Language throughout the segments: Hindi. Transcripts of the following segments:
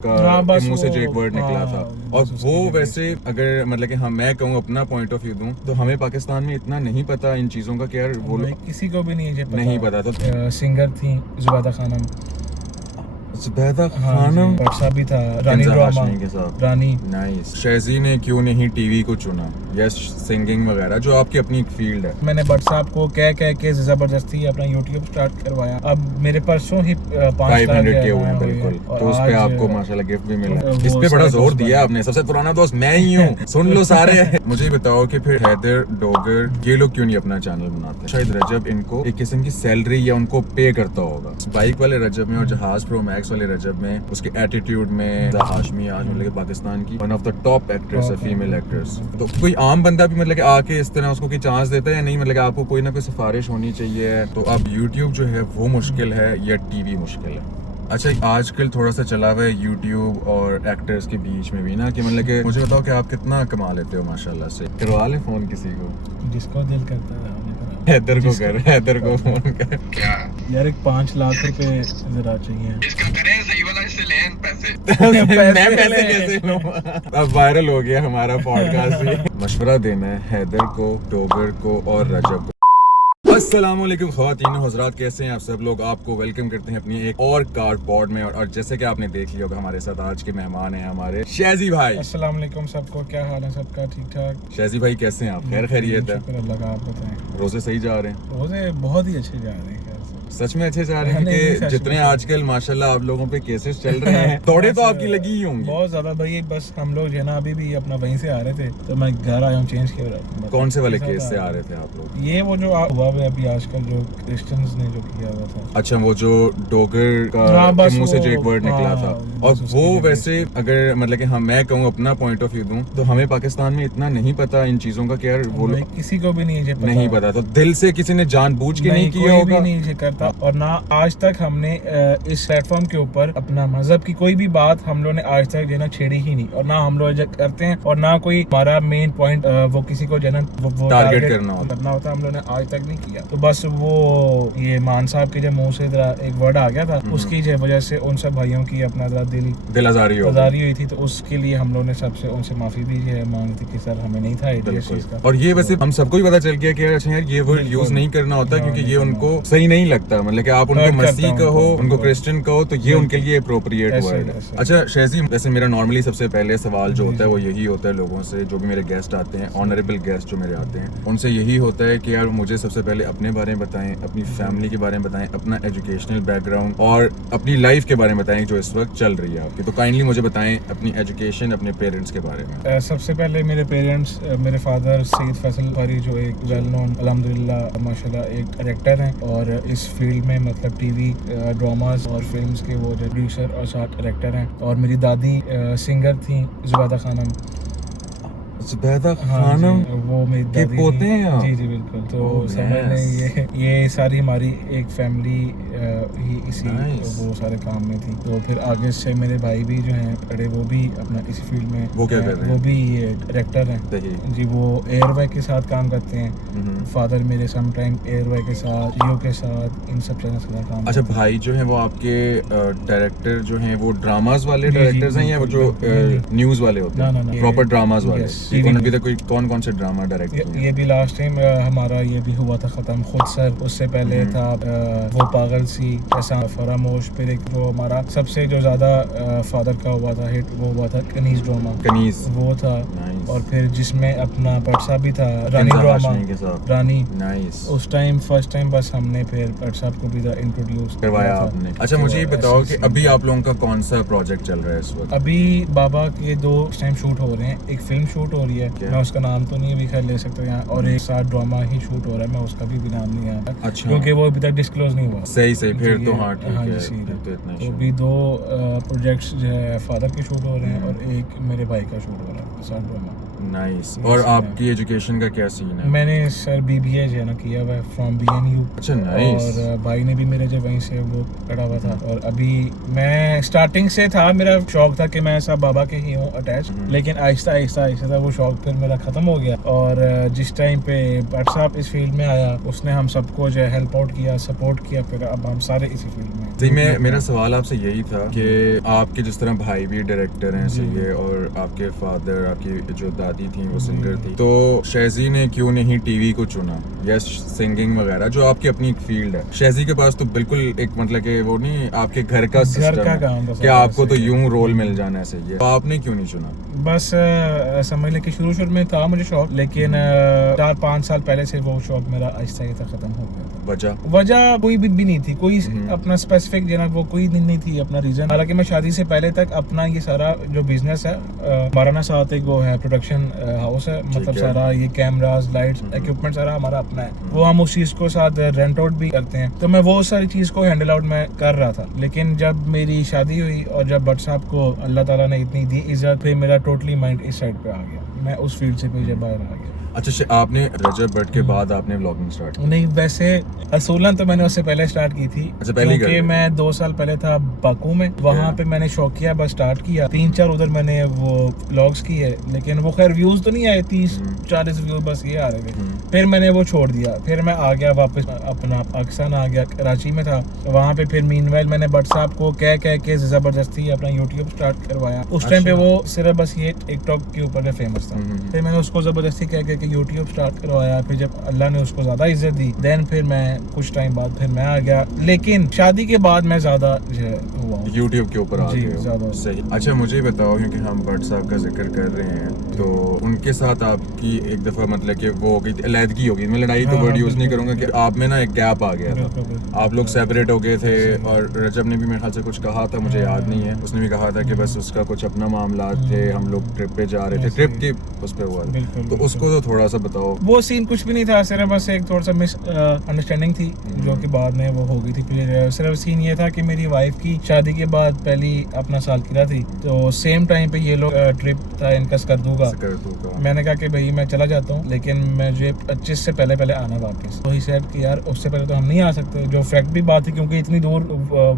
के मुंह से जो एक वर्ड निकला था और वो वैसे अगर मतलब कि हाँ मैं कहूँ अपना पॉइंट ऑफ व्यू दूं तो हमें पाकिस्तान में इतना नहीं पता इन चीज़ों का कि यार वो किसी को भी नहीं पता तो सिंगर थी जुबैदा खानम, जुबैदा खानम बरसा भी था, रानी ड्रामा के साथ रानी। नाइस। शेजी ने क्यों नहीं टीवी को चुना या सिंगिंग वगैरह जो आपकी अपनी एक फील्ड है। मैंने बट साहब को कह के जबरदस्ती अपना यूट्यूब स्टार्ट करवाया। अब मेरे परसों ही 500 के हुए हैं बिल्कुल, तो उस पे आपको माशाल्लाह गिफ्ट भी मिला। इस पे बड़ा जोर दिया आपने, सबसे पुराना दोस्त मैं ही हूँ सुन लो सारे। मुझे बताओ कि फिर हैदर डोगर ये लोग क्यों नहीं अपना चैनल बनाते? शायद रजब इनको एक किस्म की सैलरी या उनको पे करता होगा। बाइक वाले रजब में और जहाज प्रो मैक्स वाले रजब में, उसके एटीट्यूड में, हाशमी आज मतलब पाकिस्तान की one of the top actress है, फीमेल एक्ट्रेस। तो कोई आम बंदा भी मतलब कि आके इस तरह उसको कोई चांस देता है या नहीं? मतलब कि आपको कोई ना कोई सिफारिश होनी चाहिए। तो अब यूट्यूब जो है वो मुश्किल है या टीवी मुश्किल है? अच्छा, आजकल थोड़ा सा चला हुआ है यूट्यूब और एक्टर्स के बीच में भी ना कि मतलब कि मुझे बताओ कि आप कितना कमा लेते हो माशाल्लाह से। करवा ले फोन किसी को, जिसको दिल करता है। हैदर को कर, हैदर को फोन कर। क्या यार एक 5 लाख रुपए जरा चाहिए। इसका करें सही वाला, इससे लें पैसे। मैं पैसे कैसे लूं? अब वायरल हो गया हमारा पॉडकास्ट। मशवरा देना है हैदर को, डोगर को और रजब को। अस्सलामुअलैकुम ख़वातीन हज़रात, कैसे हैं आप सब लोग? आपको वेलकम करते हैं अपनी एक और कार्डबोर्ड में। और जैसे कि आपने देख लिया होगा हमारे साथ आज के मेहमान हैं हमारे शेजी भाई। अस्सलामुअलैकुम सबको, क्या हाल है सबका? ठीक ठाक। शेजी भाई कैसे हैं आप? खैर खैरियत है? शुक्र अल्लाह का, आप बताएं। रोजे सही जा रहे हैं? रोजे बहुत ही अच्छे जा रहे हैं। सच में अच्छे जा रहे हैं कि जितने आजकल माशाल्लाह आप लोगों पे केसेस चल रहे हैं थोड़े तो आपकी लगी ही होंगी बहुत ज्यादा भाई। बस हम लोग जो है ना अभी भी अपना वहीं से आ रहे थे तो मैं घर आया हूँ चेंज किया। कौन से वाले केस से आ रहे थे आप लोग? ये वो जो हुआ है अभी आजकल जो क्रिश्चियंस ने जो किया हुआ था। अच्छा, वो जो डोगर के मुंह से जो एक वर्ड निकला था और वो वैसे अगर मतलब कि हाँ मैं कहूँ अपना पॉइंट ऑफ व्यू दूं तो हमें पाकिस्तान में इतना नहीं पता इन चीजों का कि यार वो किसी को भी नहीं पता। तो दिल से किसी ने जानबूझ के नहीं किया होगा, नहीं करता। और ना आज तक हमने इस प्लेटफॉर्म के ऊपर अपना मजहब की कोई भी बात हम लोग ने आज तक जो है ना छेड़ी ही नहीं, और ना हम लोग करते हैं, और ना कोई हमारा मेन पॉइंट वो किसी को जो है ना वो टारगेट करना होता हम लोग ने आज तक नहीं किया। तो बस वो ये मान साहब के जब मुंह से एक वर्ड आ गया था उसकी वजह से उन सब भाइयों की अपना दिल आजारी हुई थी। तो उसके लिए हम लोग ने सबसे उनसे माफी भी मांगी थी कि सर हमें नहीं था इस चीज का। और ये वैसे हम सबको ही पता चल गया कि अच्छा यार ये वर्ड यूज नहीं करना होता क्योंकि ये उनको सही नहीं लगता। मतलब कि आप उनको मसीह कहो, उनको क्रिश्चियन कहो तो ये उनके लिए अप्रोप्रिएट वर्ड है। अच्छा शेजी, वैसे मेरा नॉर्मली सबसे पहले सवाल जो होता है वो यही होता है लोगों से, जो भी मेरे गेस्ट आते हैं, ऑनरेबल गेस्ट जो मेरे आते हैं, उनसे यही होता है कि यार मुझे सबसे पहले अपने बारे में बताएं, अपनी फैमिली के बारे में बताएं, अपना एजुकेशनल बैकग्राउंड और अपनी लाइफ के बारे में बताएं जो इस वक्त चल रही है आपकी। तो काइंडली मुझे बताएं अपनी एजुकेशन, अपने पेरेंट्स के बारे में। सबसे पहले मेरे पेरेंट्स, मेरे फादर सईद फैसल फारी जो एक वेल नोन अल्हम्दुलिल्लाह माशाल्लाह एक डायरेक्टर हैं और इस फील्ड में मतलब टीवी ड्रामास और फिल्म्स के वो जो प्रोड्यूसर और साथ डायरेक्टर हैं। और मेरी दादी सिंगर थी जुबैदा खानम। जुबैदा खानम वो मेरी के पोते हैं? जी बिल्कुल। तो समझ ये सारी हमारी एक फैमिली ही इसी वो सारे काम में थी। तो फिर आगे से मेरे भाई भी जो हैं बड़े, वो भी अपना इसी फील्ड में वो क्या कर रहे हैं? वो भी डायरेक्टर हैं जी। वो एयरवे के साथ काम करते हैं। फादर मेरे सम टाइम एयरवे के साथ, जियो के साथ, इन सब चैनल्स का काम। अच्छा, भाई जो है वो आपके डायरेक्टर जो हैं वो ड्रामास वाले डायरेक्टर्स हैं या वो जो न्यूज वाले होते हैं? प्रॉपर ड्रामास वाले। अभी तक कौन कौन से ड्रामा डायरेक्ट किए? ये भी लास्ट टाइम हमारा ये भी हुआ था खत्म खुद सर। उससे पहले था वो पागल सी, ऐसा फरामोश। फिर एक जो हमारा सबसे जो ज्यादा फादर का हुआ था हिट, वो हुआ था कनीज ड्रामा, वो था। और फिर जिसमें अपना पटसा भी था, रानी ड्रामा रानी। उस टाइम फर्स्ट टाइम बस हमने फिर पटसा को भी इंट्रोड्यूस करवाया आपने। अच्छा मुझे ये बताओ कि अभी आप लोगों का कौन सा प्रोजेक्ट चल रहा है इस वक्त? अभी बाबा के 2 टाइम शूट हो रहे हैं। एक फिल्म शूट हो रही है, मैं उसका नाम तो नहीं अभी खैर ले सकता यहाँ, और एक साथ ड्रामा ही शूट हो रहा है, मैं उसका भी नाम नहीं आता। अच्छा, क्योंकि वो अभी तक डिस्क्लोज नहीं हुआ। सही फिर तो हाँ ठीक है। तो अभी 2 प्रोजेक्ट्स जो है फादर के शूट हो रहे हैं और एक मेरे भाई का शूट हो रहा है साथ ड्रामा। नाइस। और आपकी एजुकेशन का क्या सीन है? मैंने सर BBA जो है ना किया हुआ है फ्रॉम BNU। अच्छा नाइस। और भाई ने भी मेरे जो वहीं से वो पढ़ा हुआ था। और अभी मैं स्टार्टिंग से था, मेरा शौक था कि मैं सब बाबा के ही हूँ अटैच, लेकिन आहिस्ता आहिस्ता वो वो शौक फिर मेरा ख़त्म हो गया। और जिस टाइम पे भट्ट साहब इस फील्ड में आया, उसने हम सबको जो है हेल्प आउट किया, सपोर्ट किया, फिर अब हम सारे इसी फील्ड में। जी, मेरा सवाल आपसे यही था कि आपके जिस तरह भाई भी डायरेक्टर हैं सही है, और आपके फादर, आपकी जो दादी थी वो सिंगर थी, तो शहजी ने क्यों नहीं टीवी को चुना या सिंगिंग वगैरह जो आपकी अपनी फील्ड है? शहजी के पास तो बिल्कुल एक मतलब कि वो नहीं, आपके घर का सिस्टम है काम कि आपको तो यूं रोल मिल जाना है सही है, तो आपने क्यों नहीं चुना? बस समझ लें कि शुरू में था मुझे शौक, लेकिन 4-5 साल पहले से वो शौक मेरा आहिस्ता आहिस्ता खत्म हो गया। वजह कोई भी नहीं थी, कोई अपना स्पेसिफिक जनाब वो कोई नहीं थी अपना रीजन। हालांकि मैं शादी से पहले तक अपना ये सारा जो बिजनेस है, बाराना साथ एक वो है प्रोडक्शन हाउस है, मतलब सारा ये कैमरास, लाइट्स, इक्विपमेंट सारा हमारा अपना है। वो हम उस चीज को साथ रेंट आउट भी करते हैं, तो मैं वो सारी चीज को हैंडल आउट मैं कर रहा था। लेकिन जब मेरी शादी हुई और जब भट्ट साहब को अल्लाह ताला ने इतनी दी इज्जत, फिर मेरा टोटली माइंड इस साइड पे आ गया, मैं उस फील्ड से फिर बाहर आ गया। अच्छा, आपने रजब भट्ट के बाद आपने व्लॉगिंग स्टार्ट की? नहीं, वैसे असूलन तो मैंने उससे पहले स्टार्ट की थी। अच्छा, पहले क्योंकि मैं 2 साल पहले था बाकू में, वहाँ पे मैंने शौकिया बस स्टार्ट किया। 3-4 उधर मैंने वो व्लॉग्स किए, लेकिन वो खैर व्यूज तो नहीं आए, 30-40 व्यूज बस ये आ रहे थे। फिर मैंने वो छोड़ दिया, फिर मैं आ गया वापस अपना पाकिस्तान आ गया, कराची में था वहाँ पे। फिर मीनवाइल मैंने भट्ट साहब को कह के जबरदस्ती अपना यूट्यूब स्टार्ट करवाया। उस टाइम पे वो सिर्फ बस ये टिकटॉक के ऊपर फेमस था। फिर मैंने उसको जबरदस्ती कह के यूट्यूब स्टार्ट करवाया। फिर जब अल्लाह ने उसको ज्यादा इज्जत दी, देन फिर मैं कुछ टाइम बाद फिर मैं आ गया। लेकिन शादी के बाद मैं ज्यादा हुआ यूट्यूब के ऊपर आ गए। सही। अच्छा, मुझे बताओ, क्योंकि हम भट्ट साहब का जिक्र कर रहे हैं, तो उनके साथ आपकी एक दफा मतलब कि वो हो गई अलहदगी हो गई, मैं लड़ाई तो वर्ड यूज नहीं करूंगा, कि आप में ना एक गैप आ गया था, आप लोग सेपरेट हो गए थे। और रजब ने भी मेरे ख्याल से कुछ कहा था, मुझे याद नहीं है, उसने भी कहा था कि बस उसका कुछ अपना मामला थे, हम लोग ट्रिप पे जा रहे थे, ट्रिप की उस पे हुआ, तो उसको तो थोड़ा सा बताओ। वो सीन कुछ भी नहीं था, सिर्फ बस एक थोड़ा सा मिस अंडरस्टैंडिंग थी, जो कि बाद में वो हो गई थी। फिर सिर्फ सीन ये था कि मेरी वाइफ की शादी के बाद पहली अपना सालगिरह थी, तो सेम टाइम पे ये लोग ट्रिप था इनका स्कर्दू का। मैंने कहा कि भाई मैं चला जाता हूँ, लेकिन मुझे 25 से पहले आना वापस। तो ही सेड कि यार उससे पहले तो हम नहीं आ सकते, जो फैक्ट भी बात थी, क्योंकि इतनी दूर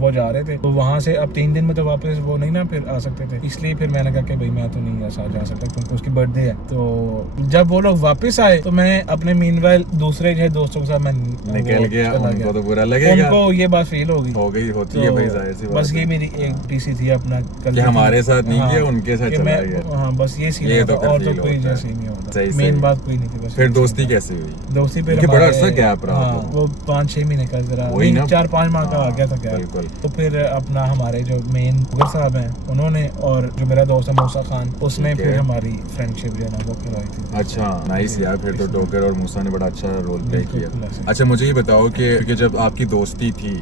वो जा रहे थे, तो वहाँ से अब 3 दिन में तो वापस वो नहीं ना फिर आ सकते थे। इसलिए फिर मैंने कहा कि भाई मैं तो नहीं जा सकता, क्योंकि उसकी बर्थडे है। तो जब वो लोग वापस आए तो मैं अपने मीनवाइल दूसरे जो दोस्तों के साथ मैं निकल गया। उनको तो बुरा लगेगा, उनको ये बात फील होगी, होती है भाई, जाहिर सी बात। बस ये मेरी एक टीसी थी अपना, कि हमारे साथ नहीं किया, उनके साथ चला गया। हाँ, बस ये सीन होता, और तो कोई जैसे नहीं होता, मेन बात कोई नहीं थी। बस फिर दोस्ती कैसे हुई? दोस्ती फिर बड़ा अर्सा गैप रहा, वो 5-6 महीने का, जरा 4-5 माह का आ गया था गैप। तो फिर अपना हमारे जो मेन मुगर साहब हैं उन्होंने, और जो मेरा दोस्त है मूसा खान, उसने फिर हमारी फ्रेंडशिप जो है ना वो करवाई थी। अच्छा, नाइस यार, फिर तो डोगर और मूसा ने बड़ा अच्छा रोल प्ले किया। अच्छा, मुझे ये बताओ कि जब आपकी दोस्ती थी,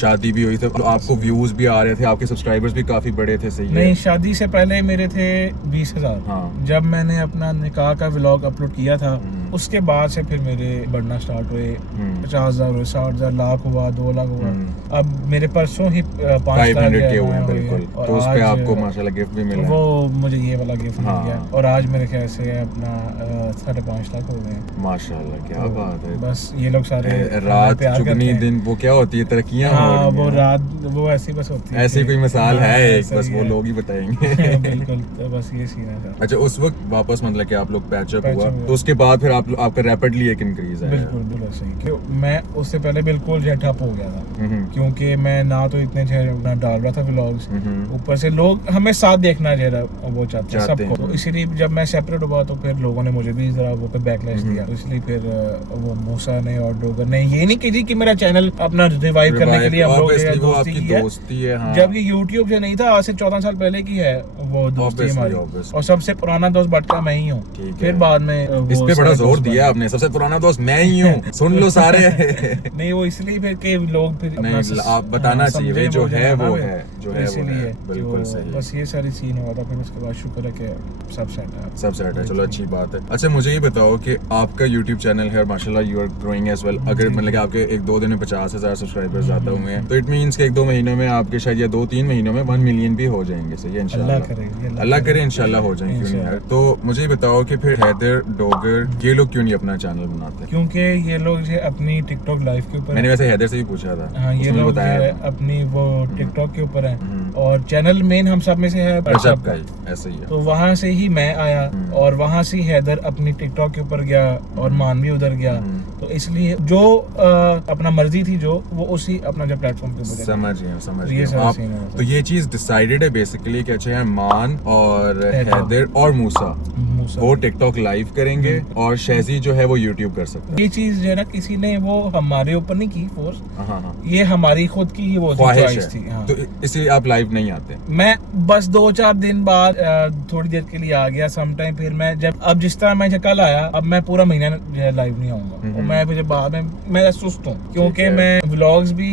शादी भी हुई थी, तो आपको व्यूज भी आ रहे थे, आपके सब्सक्राइबर्स भी काफी बड़े थे सही है? नहीं, शादी से पहले मेरे थे 20,000। हाँ। जब मैंने अपना निकाह का व्लॉग अपलोड किया था, उसके बाद से फिर मेरे बढ़ना स्टार्ट हुए, 50,000 हुए, 60,000, लाख हुआ, 2 लाख हुआ। अब मेरे परसों ही 500 के हुए हैं, बिल्कुल। तो उस पे आपको माशाल्लाह गिफ्ट भी मिला। वो मुझे ये वाला गिफ्ट मिल गया, और आज मेरे ख्याल से अपना 5.5 लाख हो गए माशाल्लाह। क्या बात है। बस ये लोग सारे रात चुगनी दिन, वो क्या होती है, तरक्कियां। वो रात वो ऐसी बस होती है, ऐसी कोई मिसाल है एक, बस वो लोग ही बताएंगे। बिल्कुल, तो बस ये सीन है। अच्छा, उस वक्त वापस मतलब कि आप लोग पैचअप हुआ, तो उसके बाद फिर आपका रैपिडली एक इंक्रीज है? बिल्कुल सही। क्यों मैं उससे पहले बिल्कुल ठप हो गया था, क्योंकि मैं ना तो इतने डाल रहा था व्लॉग्स, ऊपर से लोग हमें साथ देखना वो चाहते हैं सबको, तो इसीलिए जब मैं सेपरेट हुआ तो फिर लोगों ने मुझे भी जरा वो पे बैकलैश दिया, तो इसलिए फिर वो मूसा ने और डोगर ने ये नहीं की कि मेरा चैनल अपना रिवाइव करने के लिए हम लोग दोस्ती है। हाँ। जब ये यूट्यूब से नहीं था, आज से 14 साल पहले की है वो दोस्ती हमारी, और सबसे पुराना दोस्त भट्ट का मैं ही हूँ। फिर बाद में इस पे बड़ा जोर दिया आपने, सबसे पुराना दोस्त मैं ही हूँ, सुन लो सारे। नहीं, वो इसलिए फिर के लोग फिर नहीं, आप बताना चाहिए, जो है वो है, जो है इसीलिए बिल्कुल सही। बस ये सारी सीन हुआ था, फिर उसके बाद शुक्र है कि सब सेट है। चलो, अच्छी बात है। अच्छा, मुझे ये बताओ कि आपका यूट्यूब चैनल है और माशाल्लाह you are growing as well. अगर मतलब कि आपके 1-2 दिन में 50,000 सब्सक्राइबर्स ज्यादा हुए हैं, तो इट मींस कि 1-2 महीनों में आपके शायद, या 2-3 महीनों में 1 मिलियन भी हो जाएंगे सही है इंशाल्लाह। अल्लाह करे इंशाल्लाह हो जाएंगे, क्यों नहीं यार। तो मुझे बताओ कि फिर हैदर, डोगर, ये लोग क्यों नहीं अपना चैनल बनाते? क्योंकि ये लोग जो अपनी टिकटॉक लाइव के ऊपर, मैंने वैसे हैदर से भी पूछा था, हाँ, ये लोग अपनी वो टिकटॉक के ऊपर है, और चैनल मेन हम सब में से है रजब का ही, ऐसे ही है। तो वहाँ से ही मैं आया और वहाँ से ही हैदर अपनी टिकटॉक के ऊपर गया और मानवी उधर गया। तो इसलिए जो अपना मर्जी थी जो वो उसी अपना जो प्लेटफॉर्म पे मुझे समझ गए ये सारा आप। सीन है। तो ये चीज डिसाइडेड है बेसिकली कि अच्छा यार मान और हैदर और मूसा वो टिकटॉक लाइव करेंगे और शहजी जो है वो यूट्यूब कर सकता है। ये चीज जो है ना किसी ने वो हमारे ऊपर नहीं की फोर्स, हाँ। ये हमारी खुद की ही वो ख्वाहिश थी। हाँ। तो इसलिए आप लाइव नहीं आते? मैं बस 2-4 दिन बाद थोड़ी देर के लिए आ गया सम टाइम, फिर मैं जब अब जिस तरह मैं कल आया, अब मैं पूरा महीना जो है लाइव नहीं आऊंगा। और मैं फिर बाद में मैं सुस्त हूँ क्योंकि मैं व्लॉग्स भी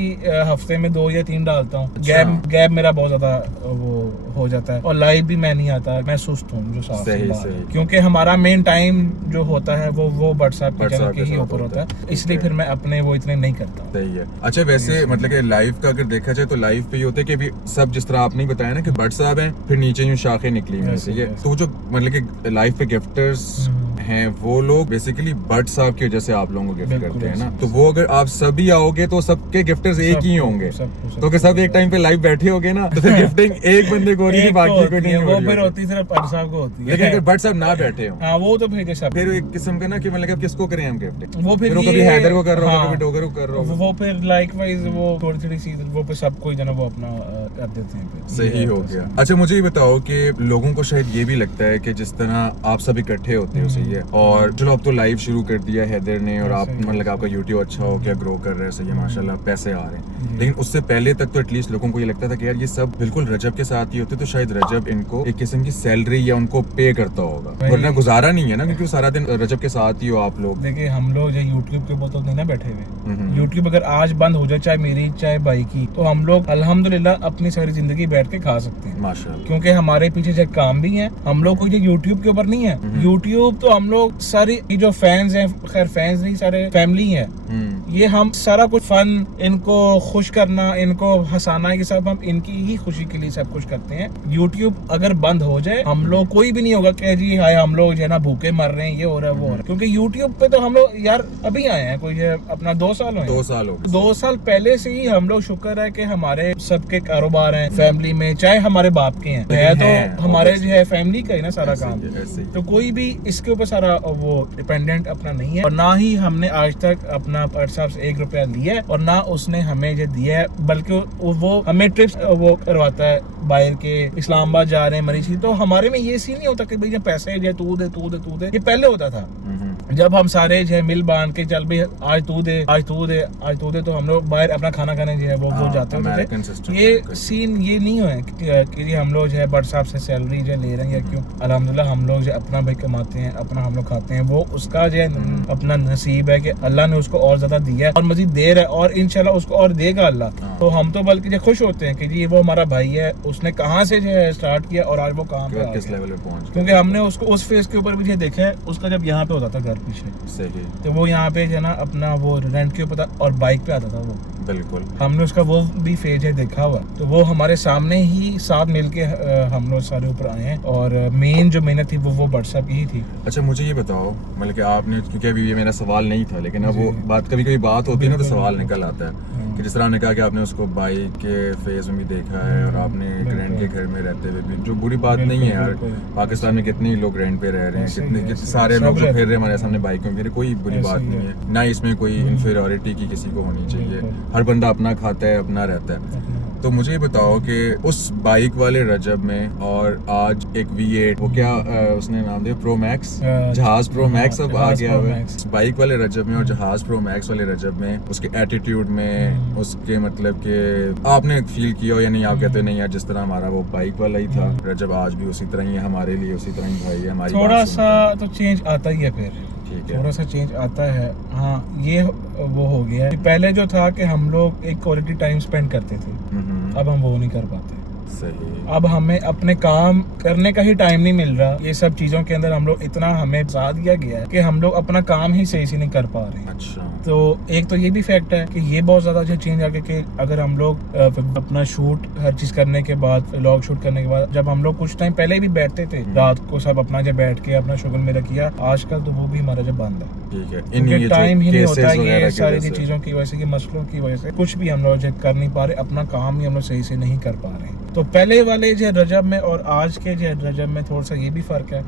हफ्ते में 2 या 3 डालता हूँ। गैप मेरा बहुत ज्यादा वो हो जाता है और लाइव भी मैं नहीं आता, मैं सुस्त हूँ जो साफ सी बात है। क्योंकि हमारा मेन टाइम जो होता है वो व्हाट्सएप के चैनल के ही ऊपर होता है, इसलिए फिर मैं अपने वो इतने नहीं करता। सही है। अच्छा वैसे मतलब कि लाइव का अगर देखा जाए तो लाइव पे ये होता है कि अभी सब जिस तरह आपने बताया ना कि व्हाट्सएप है, फिर नीचे यूं शाखें निकली हुई है, तो जो मतलब कि लाइव पे गिफ्टर्स हैं वो लोग बेसिकली बट साहब की वजह से आप लोगों को गिफ्ट करते हैं ना, तो वो अगर आप सभी आओगे तो सबके गिफ्टर्स एक ही होंगे। तो अगर सब एक टाइम पे लाइव बैठे होगे ना तो फिर गिफ्टिंग एक बंदे को हो रही है, बाकी को नहीं हो रही। वो फिर होती सिर्फ बट साहब को होती है। लेकिन अगर बट साहब ना बैठे हो, हाँ वो तो फिर एक किस्म का ना कि मतलब किसको करें हम गिफ्टिंग, वो फिर कभी हैदर को कर रहा हो, कभी डोगर को कर रहा हो, वो फिर लाइकवाइज वो थोड़ी चीज वो पे सबको ही वो अपना कर देते हैं। सही हो गया। अच्छा मुझे ये बताओ कि लोगों को शायद ये भी लगता है कि जिस तरह आप सब इकट्ठे होते हो, सही है, और चलो अब तो लाइव शुरू कर दिया हैदर ने और आप मतलब आपका यूट्यूब अच्छा हो गया, ग्रो कर रहे हैं, सही है, माशाल्लाह पैसे आ रहे हैं, लेकिन उससे पहले तक तो एटलीस्ट लोगों को ये लगता था कि यार ये सब बिल्कुल रजब के साथ ही होते, तो शायद रजब इनको एक किस्म की सैलरी या उनको पे करता होगा, वरना गुजारा नहीं है ना, क्योंकि सारा दिन रजब के साथ ही हो आप लोग। देखिए हम लोग जो यूट्यूब के ऊपर तो नहीं ना बैठे हुए, यूट्यूब अगर आज बंद हो जाए, चाहे मेरी चाहे भाई की, तो हम लोग अल्हम्दुलिल्लाह अपनी सारी जिंदगी बैठ के खा सकते हैं माशाल्लाह, क्योंकि हमारे पीछे जो काम भी है, हम लोग कोई यूट्यूब के ऊपर नहीं है। यूट्यूब तो हम लोग सारी जो फैंस हैं, खैर फैंस नहीं सारे फैमिली है, ये हम सारा कुछ फन, इनको खुश करना, इनको हंसाना, ये सब हम इनकी ही खुशी के लिए सब कुछ करते हैं। यूट्यूब अगर बंद हो जाए, हम लोग कोई भी नहीं होगा कि जी हाय हम लोग जो है ना भूखे मर रहे हैं, ये हो रहा है वो हो रहा है, क्योंकि यूट्यूब पे तो हम लोग यार अभी आए हैं, कोई अपना 2 साल हुए, 2 साल पहले से ही हम लोग शुक्र है कि हमारे सबके कारोबार हैं फैमिली में, चाहे हमारे बाप के हैं तो हमारे जो है फैमिली का ही ना सारा काम, तो कोई भी इसके ऊपर सारा वो डिपेंडेंट अपना नहीं है। और ना ही हमने आज तक अपना साहब से 1 रुपया लिया है और ना उसने हमें जो दिया है, बल्कि वो हमें ट्रिप्स वो करवाता है बाहर के, इस्लामाबाद जा रहे हैं मरीज, तो हमारे में ये सीन नहीं होता कि भाई जो पैसे जो तू दे, ये पहले होता था जब हम सारे जो है मिल बांध के चल भी आज तू दे तो हम लोग बाहर अपना खाना खाने जो है वो जाते होते थे। ये सीन ये नहीं है कि हम लोग जो है बट साहब से सैलरी जो ले रहे हैं या क्यों, अल्हम्दुलिल्लाह हम लोग जो अपना भाई कमाते हैं, अपना हम लोग खाते हैं, वो उसका जो है अपना नसीब है कि अल्लाह ने उसको और ज्यादा दिया है और मजीद दे रहा है और इंशाल्लाह उसको और देगा अल्लाह। तो हम तो बल्कि जो खुश होते हैं कि जी वो हमारा भाई है, उसने कहाँ से जो है स्टार्ट किया और आज वो कहाँ पे किस लेवल पे पहुंच, क्योंकि हमने उसको उस फेज के ऊपर भी देखा है, उसका जब यहाँ पे होता था घर पीछे, सही, तो वो यहाँ पे जो ना अपना वो रेंट के ऊपर था और बाइक पे आता था वो, बिल्कुल हमने उसका वो भी फेज है देखा हुआ, तो वो हमारे सामने ही साथ मिलके हम लोग सारे ऊपर आए हैं और मेन जो मेहनत थी वो व्हाट्सएप की ही थी। अच्छा मुझे ये बताओ मतलब कि आपने, क्योंकि अभी ये मेरा सवाल नहीं था, लेकिन अब वो बात कभी बात होती है ना तो सवाल निकल आता है कि जिस तरह आपने कहा कि आपने उसको बाइक के फेज में भी देखा है और आपने एक रेंट के घर में रहते हुए भी, जो बुरी बात नहीं है यार, पाकिस्तान में कितने लोग रेंट पे रह रहे हैं, कितने सारे लोग जो फिर रहे हमारे सामने बाइक में फिर, कोई बुरी बात नहीं है ना, इसमें कोई इन्फीरियरिटी की किसी को होनी चाहिए, हर बंदा अपना खाता है, अपना रहता है। तो मुझे ये बताओ कि उस बाइक वाले रजब में और आज एक V8, वो क्या उसने नाम दिया, प्रो मैक्स, जहाज प्रो मैक्स अब आ गया है, बाइक वाले रजब में और जहाज प्रो मैक्स वाले रजब में, उसके एटीट्यूड में, उसके मतलब कि आपने फील किया हो या नहीं, आप कहते नहीं यार जिस तरह हमारा वो बाइक वाला ही था, रजब आज भी उसी तरह ही है हमारे लिए, उसी तरह ही भाई है हमारी, थोड़ा सा तो चेंज आता ही है, फिर थोड़ा सा चेंज आता है। हाँ ये वो हो गया, पहले जो था कि हम लोग एक क्वालिटी टाइम स्पेंड करते थे, अब हम वो नहीं कर पाते, सही, अब हमें अपने काम करने का ही टाइम नहीं मिल रहा, ये सब चीजों के अंदर हम लोग इतना हमें फंसा दिया गया है कि हम लोग अपना काम ही सही से नहीं कर पा रहे। अच्छा, तो एक तो ये भी फैक्ट है कि ये बहुत ज्यादा जो चेंज आ गया कि अगर हम लोग अपना शूट हर चीज करने के बाद, व्लॉग शूट करने के बाद, जब हम लोग कुछ टाइम पहले भी बैठते थे रात को सब अपना जब बैठ के अपना शुगर मेरा किया, आजकल तो वो भी हमारा जब बंद है, ठीक है, क्योंकि टाइम ही नहीं होता, ये सारी चीजों की वजह से, मसलों की वजह से कुछ भी हम लोग कर नहीं पा रहे, अपना काम ही हम लोग सही से नहीं कर पा रहे। तो पहले वाले जो रजब में और आज के जो रजब में थोड़ा सा ये भी फर्क है।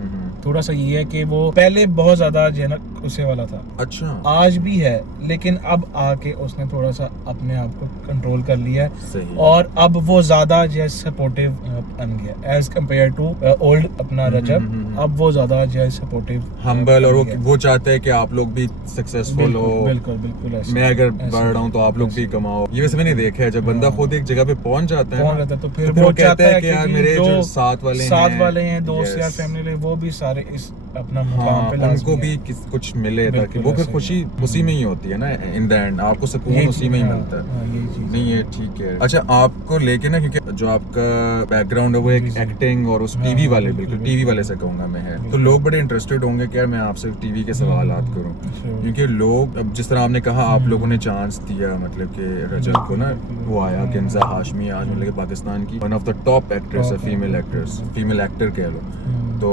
थोड़ा सा ये है कि वो पहले बहुत ज्यादा जो है ना गुस्से वाला था, अच्छा, आज भी है, लेकिन अब आके उसने थोड़ा सा अपने आप को कंट्रोल कर लिया है। सही। और अब वो ज्यादा जो है सपोर्टिव बन गया एज कम्पेयर टू ओल्ड अपना रजब। अब वो ज्यादा जो है सपोर्टिव, हम्बल, और वो चाहते हैं कि आप लोग भी सक्सेसफुल हो। बिल्कुल बिल्कुल ऐसे। मैं अगर बढ़ रहा हूँ तो आप लोग भी कमाओ। ये वैसे मैंने देखा है, जब बंदा खुद एक जगह पे पहुंच जाता है ना, तो फिर वो कहता है कि यार जी मेरे जो साथ वाले हैं दोस्त या yes, फैमिली, वो भी सारे इस अपना हाँ, मुकाम पे उनको लाज़मी भी है। कुछ मिले, ताकि बिल्कुल वो फिर ऐसे खुशी ही। उसी में ही होती है ना, इन द एंड आपको सुकून यही उसी में ही चीज़, मिलता है। हाँ, यही चीज़ नहीं, ये ठीक है। अच्छा, आपको लेके ना, क्योंकि जो आपका बैकग्राउंड है वो एक जी। एक्टिंग और उस हाँ, टीवी हाँ, वाले, बिल्कुल, बिल्कुल बिल्कुल। टीवी वाले से कहूंगा मैं है, तो बिल्कुल। लोग बड़े इंटरेस्टेड होंगे कि यार मैं आपसे टीवी के सवालात करूं, Sure. क्योंकि लोग, अब जिस तरह आपने कहा आप लोगों ने चांस दिया, मतलब कि रजब को ना, बिल्कुल, वो आया बिल्कुल। किंजा हाशमी, आज मतलब कि पाकिस्तान की one of the top actress है, Top फीमेल actress, एक्ट्रेस, बिल्कुल। फीमेल एक्टर कह लो। तो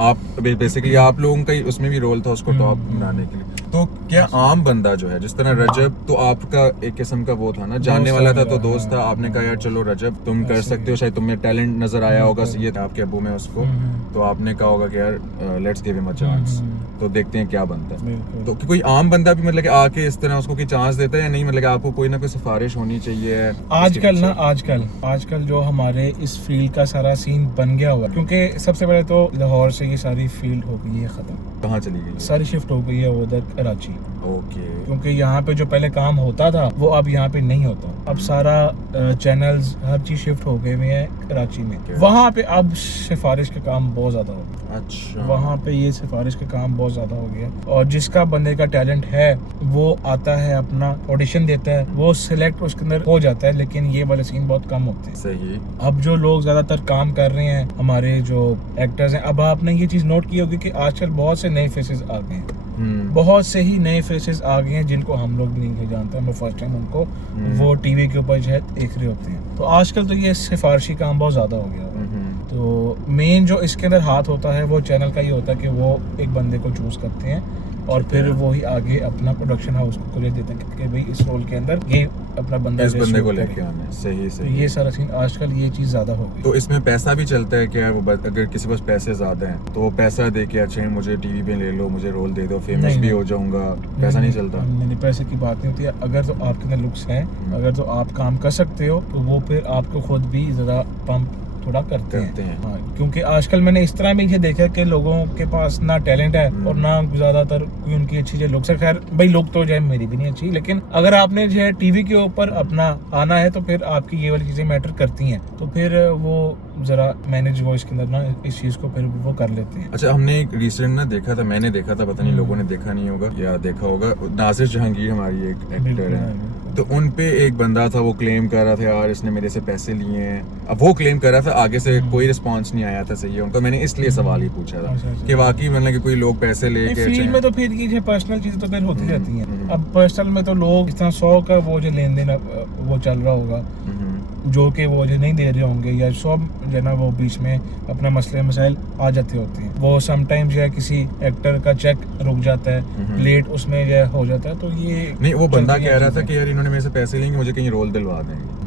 आप बेसिकली आप लोगों का ही उसमें भी रोल था उसको टॉप बनाने के लिए। तो क्या आम बंदा जो है, जिस तरह रजब तो आपका एक किस्म का वो था ना, जानने वाला था, तो दोस्त था, आपने कहा यार चलो रजब तुम कर सकते हो, शायद तुम्हें टैलेंट नजर आया होगा, ये आपके अबू में उसको, तो आपने कहा होगा कि यार let's give him a chance, तो देखते हैं क्या बनता है। बिल्कुल। तो कि कोई आम बंदा भी मतलब कि आके इस तरह उसको कोई चांस देता है या नहीं, मतलब कि आपको कोई ना कोई सिफारिश होनी चाहिए आजकल ना, आजकल जो हमारे इस फील्ड का सारा सीन बन गया हुआ है, क्योंकि सबसे पहले तो लाहौर से ये सारी फील्ड हो गई है खत्म, कहाँ चली गई? सारी शिफ्ट हो गई है उधर कराची, ओके। क्योंकि यहाँ पे जो पहले काम होता था वो अब यहाँ पे नहीं होता। अब सारा चैनल्स हर चीज शिफ्ट हो गए हुए हैं कराची में। वहाँ पे अब सिफारिश का काम बहुत ज्यादा हो गया। अच्छा, वहाँ पे ये सिफारिश का काम बहुत ज्यादा हो गया, और जिसका बंदे का टैलेंट है वो आता है, अपना ऑडिशन देता है, वो सिलेक्ट उसके अंदर हो जाता है, लेकिन ये वाले सीन बहुत कम होते हैं। सही। अब जो लोग ज्यादातर काम कर रहे हैं, हमारे जो एक्टर्स हैं, अब आपने ये चीज नोट की होगी कि आजकल बहुत से नए फेसेस आ गए हैं, बहुत से ही नए फेसेस आ गए हैं जिनको हम लोग भी नहीं जानते, हम फर्स्ट टाइम उनको वो टीवी के ऊपर जो है देख रहे होते हैं। तो आजकल तो ये सिफारशी काम बहुत ज्यादा हो गया है। तो मेन जो इसके अंदर हाथ होता है वो चैनल का ही होता है कि वो एक बंदे को चूज करते हैं और फिर वो ही आगे अपना प्रोडक्शन हाउस को खुले देते हैं कि भाई इस रोल के अंदर ये अपना बंदा इस बंदे को shoot लेके करे। आना है। सही तो सही। ये सारा सीन आजकल ये चीज ज्यादा हो गई। तो इसमें पैसा भी चलता है क्या? वो अगर किसी पास पैसे ज्यादा हैं तो वो पैसा दे के अच्छा मुझे टीवी पे ले लो, मुझे रोल दे दो, फेमस नहीं, भी नहीं। हो जाऊंगा, पैसा नहीं चलता? नहीं, पैसे की बात नहीं होती है। अगर तो आपके अंदर लुक्स हैं, अगर तो आप काम कर सकते हो, तो वो फिर आपको खुद भी जरा पंप थोड़ा करते हैं। हाँ, क्योंकि आजकल मैंने इस तरह भी ये देखा कि लोगों के पास ना टैलेंट है और ना ज्यादातर कोई उनकी अच्छी जो लुक्स है। खैर भाई लुक तो जो है मेरी भी नहीं अच्छी, लेकिन अगर आपने जो है टीवी के ऊपर अपना आना है तो फिर आपकी ये वाली चीजें मैटर करती हैं, तो फिर वो जरा मैनेज वो इसके अंदर ना इस चीज को फिर वो कर लेते हैं। अच्छा, हमने एक रिसेंट ना देखा था, मैंने देखा था, पता नहीं लोगों ने देखा नहीं होगा या देखा होगा, नासिर जहांगीर हमारी एक एक्टर है, तो उन पे एक बंदा था, वो क्लेम कर रहा था यार इसने मेरे से पैसे लिए हैं। अब वो क्लेम कर रहा था, आगे से कोई रिस्पांस नहीं आया था सही है उनका। मैंने इसलिए सवाल ही पूछा था कि वाकई मतलब कि कोई लोग पैसे लेके फील्ड में तो फिर ये पर्सनल चीजें तो फिर होती रहती हैं। अब पर्सनल में तो लोग इस तरह 100 का वो जो लेन देन वो चल रहा होगा, जो कि वो जो नहीं दे रहे होंगे, या सब जो ना वो बीच में अपना मसले मसाइल आ जाते होते हैं। वो समटाइम्स जो है किसी एक्टर का चेक रुक जाता है, लेट उसमें जो हो जाता है, तो ये नहीं, वो बंदा कह रहा था कि यार इन्होंने मेरे से पैसे लेंगे, मुझे कहीं रोल दिलवा देंगे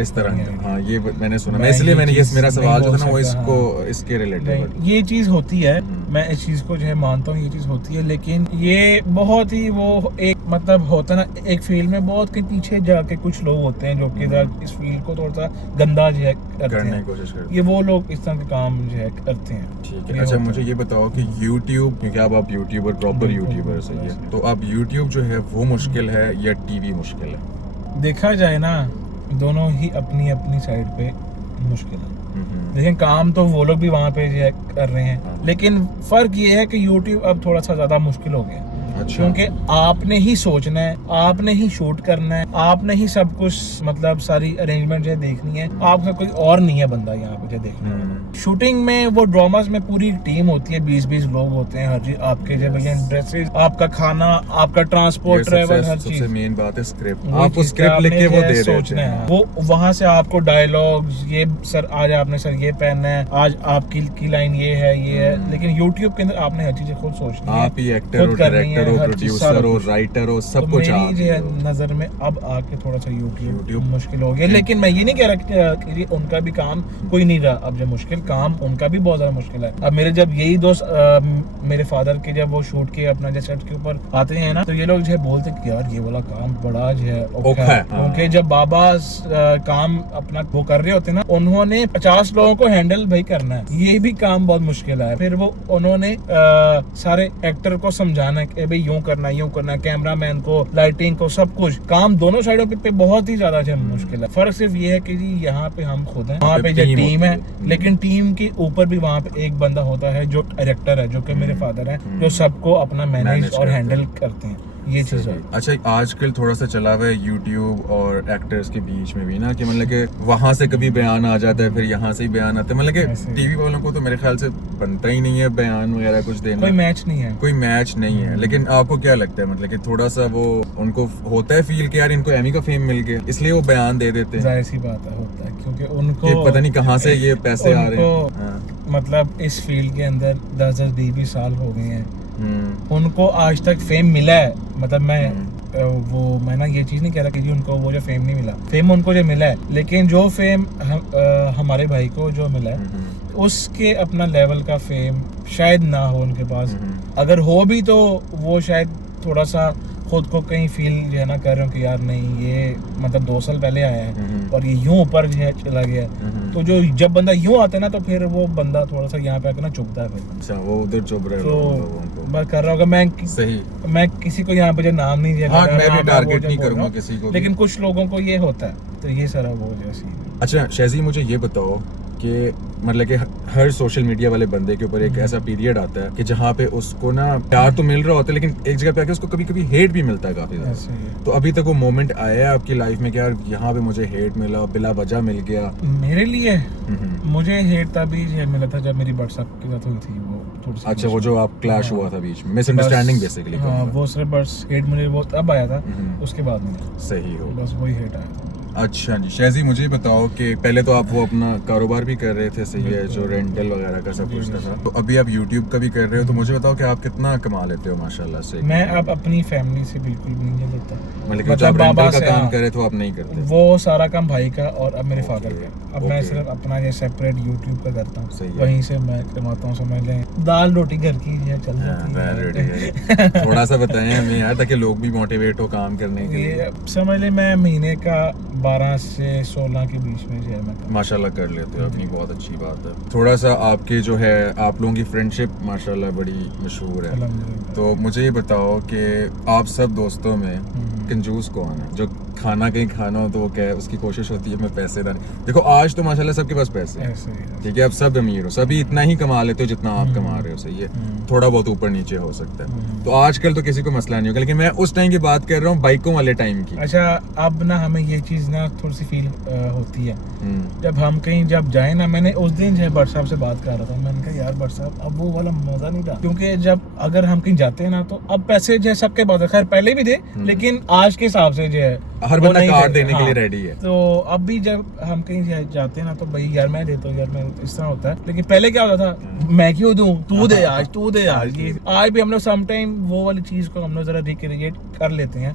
इस तरह के। हाँ, ये मैंने सुना, मैं इसलिए मैंने ये मेरा सवाल जो था ना वो इसको इसके रिलेटेड। ये चीज होती है, मैं इस चीज को जो है मानता हूँ, ये चीज होती है, लेकिन ये बहुत ही वो एक मतलब होता है ना, एक फील्ड में बहुत के पीछे जाके कुछ लोग होते हैं जो कि इस फील्ड को थोड़ा सा गंदा जो है करने की कोशिश करते हैं। ये वो लोग इस तरह के काम जो है करते हैं। ठीक है। अच्छा, मुझे ये बताओ कि YouTube, क्योंकि अब आप यूट्यूबर, प्रॉपर यूट्यूबर सही है, तो अब YouTube जो है वो मुश्किल है या टीवी मुश्किल है? देखा जाए ना, दोनों ही अपनी अपनी साइड पे मुश्किल है, लेकिन काम तो वो लोग भी वहाँ पे जो है कर रहे हैं, लेकिन फर्क ये है कि YouTube अब थोड़ा सा ज्यादा मुश्किल हो गया। अच्छा। क्योंकि आपने ही सोचना है, आपने ही शूट करना है, आपने ही सब कुछ मतलब सारी अरेंजमेंट जो है देखनी है, आपका कोई और नहीं है बंदा यहाँ पे जो देखने वाला। शूटिंग में वो ड्रामास में पूरी टीम होती है, 20-20 लोग होते हैं, हर चीज आपके जो भैया ड्रेसेस, आपका खाना, आपका ट्रांसपोर्ट, ट्रैवल, हर चीज। सबसे मेन बात है स्क्रिप्ट। आपको स्क्रिप्ट लिख के वो दे देते हैं, वो वहाँ से आपको डायलॉग्स, ये सर आज आपने सर ये पहनना है, आज आपकी लाइन ये है, ये है, लेकिन यूट्यूब के अंदर आपने हर चीजें खुद सोचनी है, आप ही एक्टर और डायरेक्टर डायरेक्टर हो, हर चीज़, प्रोड्यूसर सारा हो, कुछ। राइटर हो, सब तो कुछ मेरी आप जो ही है हो। नज़र में अब आके थोड़ा सा यूट्यूब YouTube- मुश्किल हो गया, लेकिन मैं ये नहीं कह रहा कि उनका भी काम कोई नहीं रहा अब जो मुश्किल, काम उनका भी बहुत ज़्यादा मुश्किल है। अब मेरे जब यही दोस्त मेरे फादर के जब वो शूट के अपना जैसे सेट के ऊपर आते हैं ना, तो ये लोग जो है बोलते हैं कि यार ये वाला काम बड़ा जो है औखा है, हाँ। क्योंकि जब बाबा काम अपना वो कर रहे होते हैं ना, उन्होंने 50 लोगों को हैंडल भाई करना है, ये भी काम बहुत मुश्किल है। फिर वो उन्होंने सारे एक्टर को समझाना है कि भाई यूं करना है, यूं करना है, कैमरामैन को, लाइटिंग को, सब कुछ काम दोनों साइडों पे बहुत ही ज्यादा जो है मुश्किल है। फर्क सिर्फ ये है कि जी यहाँ पे हम खुद हैं, वहाँ पे जो टीम है, लेकिन टीम के ऊपर भी वहाँ पे एक बंदा होता है जो डायरेक्टर है, जो कि मेरे फादर है, जो सबको अपना मैनेज और करते हैंडल करते हैं, ये चीज है। अच्छा, आजकल थोड़ा सा चला हुआ है यूट्यूब और एक्टर्स के बीच में भी ना, कि मतलब कि वहां से कभी बयान आ जाता है, फिर यहाँ से ही बयान आता है, मतलब कि टीवी वालों को तो मेरे ख्याल से बनता ही नहीं है बयान वगैरह कुछ देना, कोई मैच नहीं है, कोई मैच नहीं है। लेकिन आपको क्या लगता है, मतलब कि थोड़ा सा वो उनको होता है फील कि यार इनको एमी का फेम मिल गया, इसलिए वो बयान दे देते हैं? जाहिर सी बात है, होता है, क्योंकि उनको कि पता नहीं कहाँ से ये पैसे आ रहे हैं। हाँ। मतलब इस फील्ड के अंदर 10-20 साल हो गए हैं, उनको आज तक फेम मिला है। मतलब मैं ना ये चीज़ नहीं कह रहा कि जी उनको वो जो फेम नहीं मिला, फेम उनको जो मिला है, लेकिन जो फेम हमारे भाई को जो मिला है उसके अपना लेवल का फेम शायद ना हो उनके पास। अगर हो भी तो वो शायद थोड़ा सा खुद को कहीं फील जो है ना कर रहे हो कि यार नहीं ये मतलब 2 साल पहले आया है और ये यूं ऊपर जो है चला गया है। तो जो जब बंदा यूं आता है ना, तो फिर वो बंदा थोड़ा सा यहाँ पे आकर ना चुभता है फिर। अच्छा, वो उधर चुभ रहे तो लोगों को। मैं कर रहा हूँ सही, मैं किसी को यहाँ पे जो नाम नहीं दिया, हाँ, मैं भी टारगेट नहीं करूँगा किसी को, लेकिन कुछ लोगों को ये होता है, तो ये सारा वो जैसी। अच्छा शहजी, मुझे ये बताओ कि मतलब कि हर सोशल मीडिया वाले बंदे के ऊपर एक ऐसा पीरियड आता है कि जहाँ पे उसको ना प्यार तो मिल रहा होता है, लेकिन एक जगह पे आके उसको कभी कभी हेट भी मिलता है काफी ज्यादा। तो अभी तक वो मोमेंट आया है आपकी लाइफ में कि यार यहाँ पे मुझे हेट मिला, बिला वजह मिल गया? मेरे लिए मुझे हेट तभी मिला था जब मेरी व्हाट्सएप के साथ हुई थी वो थोड़ी सी। अच्छा, वो जो आप क्लैश हुआ था बीच में, मिसअंडरस्टैंडिंग बेसिकली। हाँ, वो सिर्फ बस हेट मुझे वो तब आया था, उसके बाद में सही हो, बस वही हेट आया था। अच्छा जी, शहजी मुझे बताओ कि पहले तो आप वो अपना कारोबार भी कर रहे थे, सही है, जो रेंटल वगैरह का सब कुछ था, तो अभी आप यूट्यूब का भी कर रहे हो, तो मुझे बताओ कि आप कितना कमा लेते हो माशाल्लाह से? मैं अब अपनी फैमिली से बिल्कुल भी नहीं लेता, मतलब जब रेंटल का काम करे तो आप नहीं करते? वो सारा काम भाई का और अब मेरे फादर का। अब मैं सिर्फ अपना ये सेपरेट यूट्यूब का करता हूँ, वहीं से मैं कमाता हूँ, समझ लें दाल रोटी घर की चल जाती है। थोड़ा सा बताएं हमें यार, ताकि लोग भी मोटिवेट हो काम करने के लिए। समझ ले मैं महीने का 12 से 16 के बीच में जो है मैं माशाल्लाह कर लेते हो अपनी, बहुत अच्छी बात है। थोड़ा सा आपके जो है आप लोगों की फ्रेंडशिप माशाल्लाह बड़ी मशहूर है, तो मुझे ये बताओ कि आप सब दोस्तों में कंजूस कौन है? जो खाना कहीं खाना हो तो वो क्या है, उसकी कोशिश होती है मैं पैसे ना, देखो आज तो माशाल्लाह सबके पास पैसे हैं, ठीक है, आप सब अमीर हो, सभी इतना ही कमा लेते हो जितना आप कमा रहे हो, सही है, थोड़ा बहुत ऊपर नीचे हो सकता है। तो आजकल तो किसी को मसला नहीं होगा, लेकिन मैं उस टाइम की बात कर रहा हूँ, बाइकों वाले टाइम की। अच्छा, अब ना हमें ये चीज़ ना थोड़ी सी फील होती है जब हम कहीं जब जाए ना। मैंने उस दिन जो है भट्ट साहब से बात कर रहा था, मैंने कहा यार भट्ट साहब अब वो वाला मजा नहीं था, क्योंकि जब अगर हम कहीं जाते हैं ना तो अब पैसे जो है सबके पास, खैर पहले भी थे, लेकिन आज के हिसाब से जो है हर बंदा कार्ड देने के लिए रेडी है। तो अब भी जब हम कहीं जाते हैं ना तो भाई यार मैं देता हूँ यार, मैं इस तरह होता है। लेकिन पहले क्या होता था, मैं क्यों दूं, तू दे आज, तू दे आज। आज भी हम लोग सम टाइम वो वाली चीज को हम लोग जरा रिक्रिएट कर लेते हैं।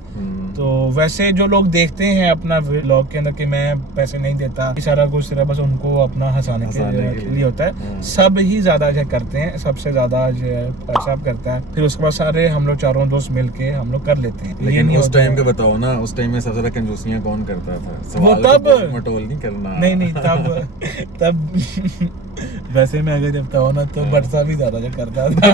तो वैसे जो लोग देखते हैं अपना व्लॉग के अंदर कि मैं पैसे नहीं देता, सारा कुछ सिर्फ बस उनको अपना हंसाने के लिए होता है, सब ही ज्यादा जो करते हैं, सबसे ज्यादा जो सब करता है, फिर उसके बाद सारे हम लोग चारों दोस्त मिलके हम लोग कर लेते हैं। लेकिन उस टाइम का बताओ ना, उस टाइम में सबसे ज्यादा कंजूसियां कौन करता था? वो तब मटोल नहीं करना, नहीं तब वैसे मैं अगर जब था ना तो बरसा भी ज्यादा जो करता था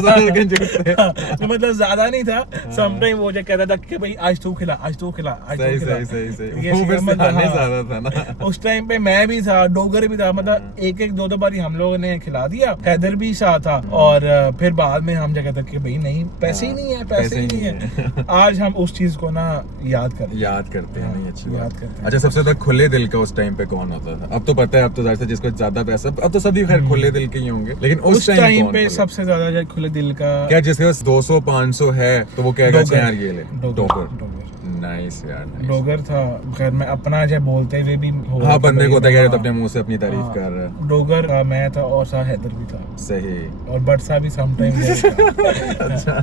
तो मतलब ज्यादा नहीं था, सम टाइम वो जो कहता था कि भाई आज तू खिला, आज तू खिला, आज तू खिला। सही वो फिर सिखाने ज्यादा था ना। उस टाइम पे मैं भी था, डोगर भी था, मतलब एक दो बार हम लोगों ने खिला दिया, हैदर भी साथ था, और फिर बाद में हम जगह तक कि भाई नहीं पैसे ही नहीं है, पैसे ही नहीं है। आज हम उस चीज को ना याद करते हैं। नहीं, अच्छी बात करते हैं। अच्छा, सबसे ज्यादा खुले दिल का उस टाइम पे कौन होता था? अब तो पता है, अब तो जाहिर जिसको ज्यादा पैसा, अब तो सभी खैर खुले दिल के ही होंगे, लेकिन उस टाइम पे सबसे ज्यादा खुले दिल का क्या, जिसके पास 200-500 है तो वो कहेगा यार ये ले डोगर। नाइस यार nice। डोगर था, खैर मैं अपना जो बोलते हुए भी हाँ बंदे को होता है कि तो हाँ, अपने मुंह से अपनी तारीफ हाँ, कर रहा है। डोगर था, मैं था और सा हैदर भी था सही। और बटसा भी सम टाइम अच्छा।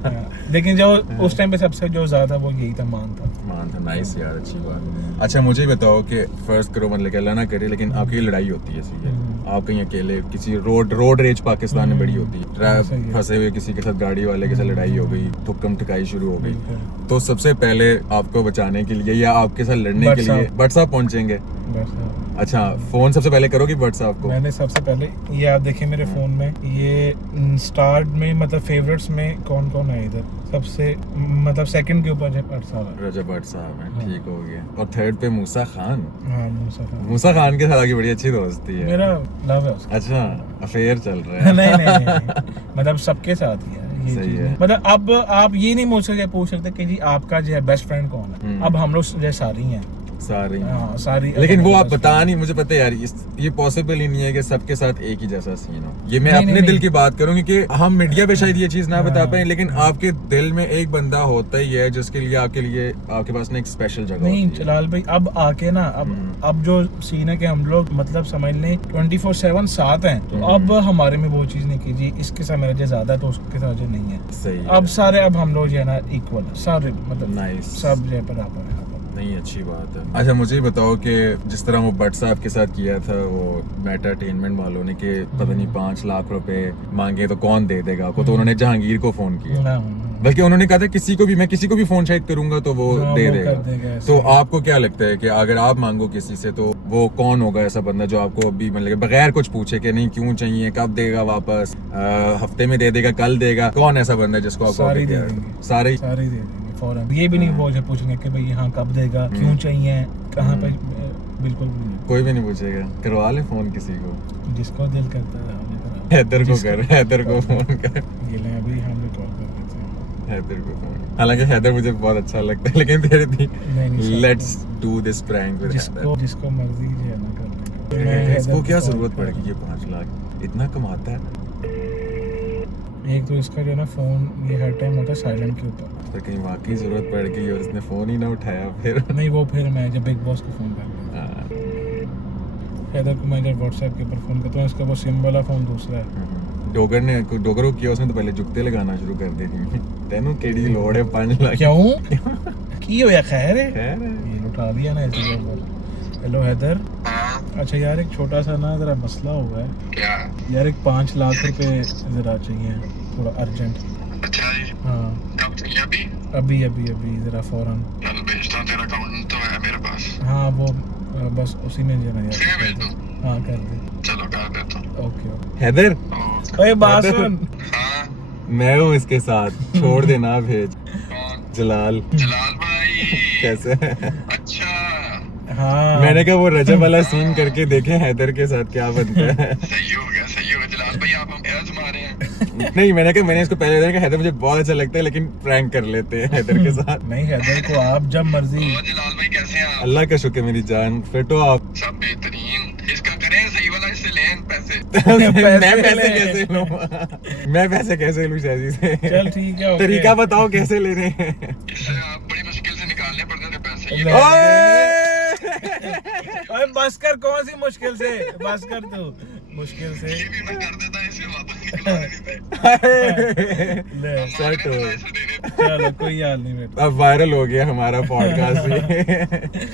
लेकिन जो उस टाइम पे सबसे जो ज्यादा वो यही था, मान था। मान था नाइस यार, अच्छी बात। अच्छा मुझे बताओ कि फर्स्ट करो मतलब कि अल्लाह ना करे, लेकिन आपकी लड़ाई होती है सही है, आप कहीं अकेले किसी रोड रेज पाकिस्तान में बड़ी होती है, ट्रैप सही है। फंसे हुए किसी के साथ, गाड़ी वाले के साथ लड़ाई हो गई, ठुक्कम ठिकाई शुरू हो गई, बिल्कुल। तो सबसे पहले आपको बचाने के लिए या आपके साथ लड़ने के बट लिए साहब। बट साहब पहुंचेंगे? बटसा। अच्छा फोन सबसे पहले करोगी बट साहब को? मैंने सबसे पहले ये आप देखिए मेरे फोन में ये स्टार्ट में मतलब फेवरेट्स में कौन कौन है इधर, सबसे मतलब सेकंड के ऊपर जब बटसा है। रजब भट्ट साहब हैं, हाँ। ठीक हो गया। और थर्ड पे मूसा खान। हाँ मूसा खान। मूसा खान के साथ की बड़ी अच्छी दोस्ती है। मेरा लव है उसका। अच्छा अफेयर चल रहा है। नहीं मतलब सबके साथ ही है ये सही चीज है। नहीं। मतलब अब आप ये नहीं मुझसे पूछ सकते कि जी आपका जो है बेस्ट फ्रेंड कौन है, अब हम लोग जो सारी हैं। सारी। हाँ सारी। लेकिन वो आप best बता friend। नहीं, मुझे पता है यार ये पॉसिबल ही नहीं है कि सबके साथ एक ही जैसा सीन हो। ये मैं नहीं, अपने नहीं, दिल नहीं। की बात करूंगी कि हम मीडिया पे शायद ये चीज ना बता हाँ। पाए, लेकिन आपके दिल में एक बंदा होता ही है जिसके लिए आपके पास ना एक स्पेशल जगह नहीं होती है। जलाल भाई, अब आके ना अब जो सीन है कि हम लोग मतलब समझ लें 24/7 साथ हैं, तो अब हमारे में वो चीज नहीं की जी इसके साथ मेरा जो ज्यादा है तो उसके साथ जो नहीं है। सही है। अब सारे अब हम लोग जो है ना इक्वल है सारे, मतलब Nice। सब जो है बराबर है। नहीं अच्छी बात है। अच्छा मुझे ये बताओ कि जिस तरह वो भट्ट साहब के साथ किया था वो मेटाटेनमेंट वालों ने कि पता नहीं 5 लाख रुपए मांगे तो कौन दे देगा आपको, तो उन्होंने जहांगीर को फोन किया, हाँ, बल्कि उन्होंने कहा था मैं किसी को भी फोन शायद करूंगा तो वो हाँ, दे वो देगा। कर देगा ऐसे। तो आपको क्या लगता है कि अगर आप मांगो किसी से तो वो कौन होगा ऐसा बंदा जो आपको अभी मतलब बगैर कुछ पूछे कि नहीं क्यों चाहिए, कब देगा वापस, हफ्ते में दे देगा, कल देगा, कौन ऐसा बंदा जिसको आपको सारे अभी दे प्यार- देंगे। सारे सारे दे देंगे फौरन। ये भी नहीं वो जो पूछेंगे कि भाई यहाँ कब देगा, क्यों चाहिए, कहाँ पे, बिल्कुल भी नहीं। कोई भी नहीं पूछेगा। करवा ले फोन किसी को, जिसको दिल करता है हमें करा। हैदर को कर, हैदर को फोन कर, ये ले अभी हमने कॉल कर देते हैं। हैदर को फोन। हालांकि हैदर मुझे बहुत अच्छा लगता है, लेकिन फिर भी नहीं, let's do this prank with Haider. जिसको मर्जी जो है ना कर लेगा। इसको क्या जरूरत पड़ेगी ये 5 लाख इतना कमाता है? एक तो इसका जो है ना फोन ये हर टाइम होता है साइलेंट के ऊपर। तो कहीं वाकई जरूरत पड़ गई और इसने फोन ही ना उठाया फिर? नहीं वो फिर मैं जब बिग बॉस को फोन कर हाँ। हैदर को मैं जब व्हाट्सएप के ऊपर फोन करता हूँ, इसका वो सिम वाला फोन दूसरा है। डोगर को किया, उसने तो पहले जुगते लगाना शुरू कर दी थी। तेनू केड़ी लोड़ है 5 लाख? क्यों की हो या खैर है? खैर है। ये उठा लिया ना ऐसे ऊपर। हेलो हैदर। अच्छा यार एक छोटा सा ना जरा मसला हुआ है। क्या? यार एक 5 लाख रुपए जरा चाहिए, थोड़ा अर्जेंट। अच्छा जी, हाँ कब चाहिए? अभी जरा फौरन। चलो भेजता हूँ, तेरा अकाउंट तो है मेरे पास। हाँ वो बस उसी में जो ना उसी में भेज यार। दूँ? हाँ कर दे। चलो कर देता हूँ। ओके। हैदर ओए बात हैदर। सुन। हाँ मैं हूँ इसके साथ, छोड़ देना भेज। कौन? जलाल जलाल भाई। कैसे है? अच्छा हाँ मैंने कहा वो रजब वाला सीन करके देखे हैदर के साथ क्या बनता है। सही हो गया जलाल भाई, आप हम एज मारे हैं। नहीं मैंने कहा मैंने इसको पहले देखा, हैदर मुझे बहुत अच्छा लगता है लेकिन प्रैंक कर लेते हैं हैदर के साथ। नहीं हैदर को आप जब मर्जी। और जलाल भाई कैसे हैं आप? अल्लाह का शुक्र मेरी जान, फिट हो आप? सब बेहतरीन। इसका करें सही वाला, इससे लें पैसे। मैं पैसे कैसे लूं? मैं पैसे कैसे लूं शादी से? चल ठीक है ओके। तरीका बताओ कैसे लेने हैं? इससे आप बड़ी मुश्किल से निकालने पड़ते थे पैसे। ये ले। ओए! ओए बस कर, कौन सी मुश्किल से बस कर तू, मुश्किल से ये भी मैं कर देता, इसे वापस निकलवाने नहीं थे। ले। सेट हो। पैसे देने। चलो कोई हाल नहीं बेटा। अब वायरल हो गया हमारा पॉडकास्ट भी।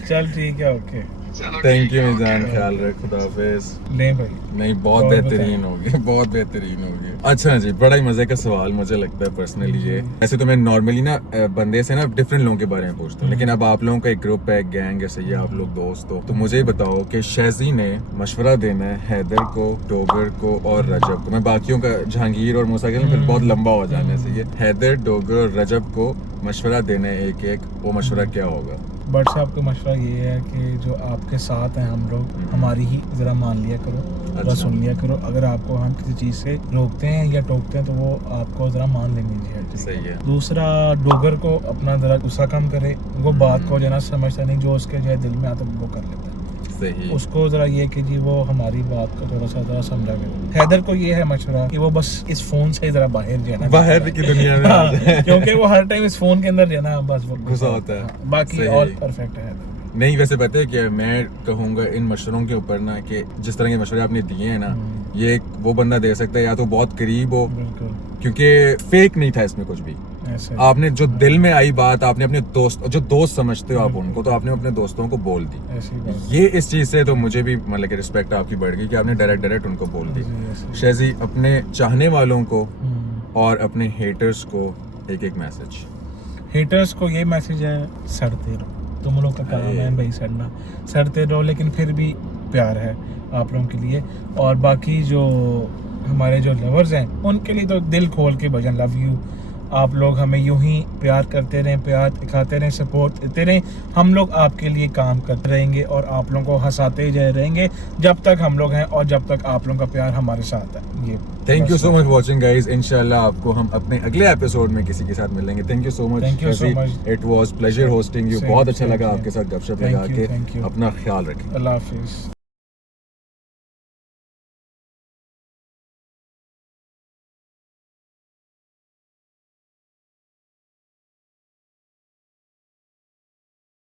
चल ठीक है ओके। चलो थैंक ठीक यू है, मिजान, ओके। ख्याल रख, खुदाफिज। नहीं भाई नहीं बहुत और बेहतरीन होगी, बहुत बेहतरीन होगी। अच्छा जी, बड़ा ही मजे का सवाल मुझे लगता है पर्सनली ये। वैसे तो मैं नॉर्मली ना बंदे से ना डिफरेंट लोगों के बारे में पूछता हूँ, लेकिन अब आप लोगों का एक ग्रुप है, एक गैंग है, सही है, आप लोग दोस्त हो, तो मुझे बताओ कि शहजी ने मशवरा देना है हैदर को, डोगर को और रजब को। मैं बाकियों का जहांगीर और मूसा के फिर बहुत लंबा हो जाने से, ये हैदर, डोगर और रजब को मशवरा देना है एक एक, वो मशवरा क्या होगा? बट साहब का मशवरा ये है कि जो आपके साथ हैं हम लोग, हमारी ही जरा मान लिया करो, जरा अच्छा। सुन लिया करो। अगर आपको हम किसी चीज़ से रोकते हैं या टोकते हैं तो वो आपको जरा मान लेनी चाहिए। सही है। दूसरा, डोगर को अपना जरा गुस्सा कम करे, वो बात को जो है ना समझता नहीं, जो उसके जो है दिल में आता है वो कर लेता है। सही। उसको जरा ये कि जी वो हमारी बात को थोड़ा सा जरा समझा करे। हैदर को ये है मशवरा कि वो बस इस फोन से जरा बाहर जाना, बाहर की दुनिया में आ हाँ, जाए। क्योंकि वो हर टाइम इस फोन के अंदर जाना बस वो गुस्सा होता है। हाँ, बाकी सही। ऑल परफेक्ट है। नहीं, वैसे पता है क्या, मैं कहूँगा इन मशवरों के ऊपर ना कि जिस तरह के मशवरे आपने दिए हैं ना, ये एक वो बंदा दे सकता है या तो बहुत करीब हो, बिल्कुल क्योंकि फेक नहीं था इसमें कुछ भी। ऐसे आपने जो दिल में आई बात, आपने अपने दोस्त, जो दोस्त समझते हो आप उनको, तो आपने अपने दोस्तों को बोल दी। ऐसी बात ये इस चीज़ से तो मुझे भी मतलब कि रिस्पेक्ट आपकी बढ़ गई कि आपने डायरेक्ट उनको बोल दी। जी, ऐसे। शेजी, अपने चाहने वालों को हम्म। और अपने हेटर्स को एक मैसेज। हेटर्स को ये मैसेज है, सड़ते रहो, तुम लोग का काम है भाई सड़ना, सड़ते रहो, लेकिन फिर भी प्यार है आप लोगों के लिए। और बाकी जो हमारे जो लवर्स हैं उनके लिए तो दिल खोल के भजन लव यू। आप लोग हमें यूं ही प्यार करते रहें, प्यार दिखाते रहें, सपोर्ट देते रहें। हम लोग आपके लिए काम करते रहेंगे और आप लोगों को हंसाते जाए रहेंगे जब तक हम लोग हैं और जब तक आप लोगों का प्यार हमारे साथ है। ये थैंक यू बस सो मच वॉचिंग गाइज। इंशाल्लाह आपको हम अपने अगले एपिसोड में किसी के साथ मिलेंगे। Thank you so much. Thank you so much. It was pleasure hosting you. Same, बहुत अच्छा same, लगा same. आपके साथ गपशप Thank लगा you, thank के। you. अपना ख्याल रखें। अल्लाह हाफिज़।